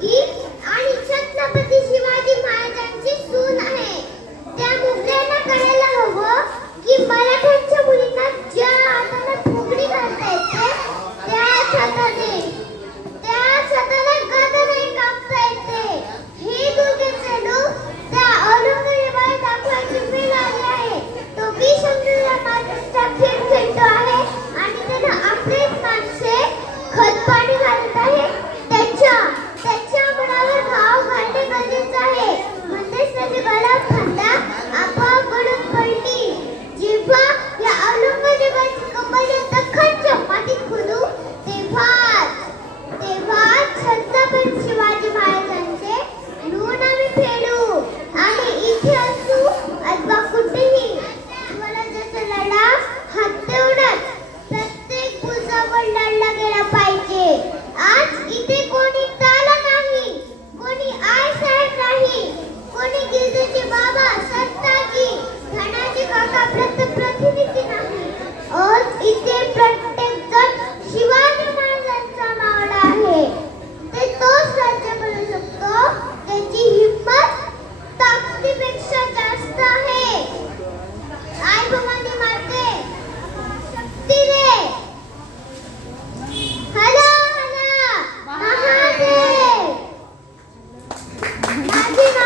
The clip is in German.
Gib an máquina.